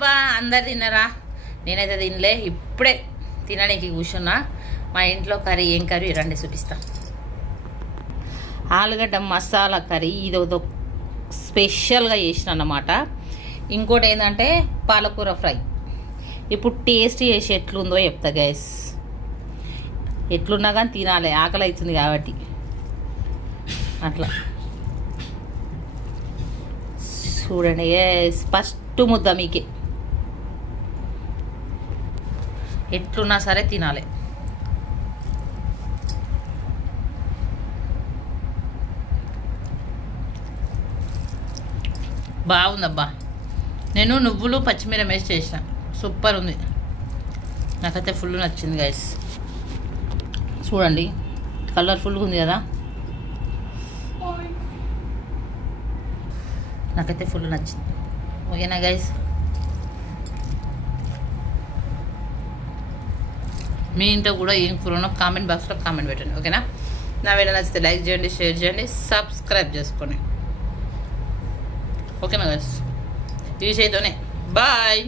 బా అందరు తిన్నారా? నేనైతే తినలే, ఇప్పుడే తినడానికి కూర్చున్నా. మా ఇంట్లో కర్రీ ఏం కర్రీ రండి చూపిస్తా. ఆలుగడ్డ మసాలా కర్రీ, ఇది స్పెషల్గా చేసిన అన్నమాట. ఇంకోటి ఏంటంటే పాలకూర ఫ్రై. ఇప్పుడు టేస్ట్ చేసి ఎట్లుందో చెప్తా గైస్. ఎట్లున్నా కానీ తినాలి, ఆకలి అవుతుంది కాబట్టి. అట్లా చూడండి గైస్, ఫస్ట్ ముద్ద మీకే. ఎట్లున్నా సరే తినాలి. బాగుందబ్బా. నేను నువ్వులు పచ్చిమిర వేసి చేసిన, సూపర్ ఉంది. నాకైతే ఫుల్ నచ్చింది గైస్. చూడండి కలర్ఫుల్గా ఉంది కదా, నాకైతే ఫుల్ నచ్చింది. ఓకేనా గైస్, మీ ఇంట్లో కూడా ఏం కూరనో కామెంట్ బాక్స్లో కామెంట్ పెట్టండి. ఓకేనా? నా వీడియో నచ్చితే లైక్ చేయండి, షేర్ చేయండి, సబ్స్క్రైబ్ చేసుకోండి. ఓకేనా గైస్, ఈ విషయంతోనే బాయ్.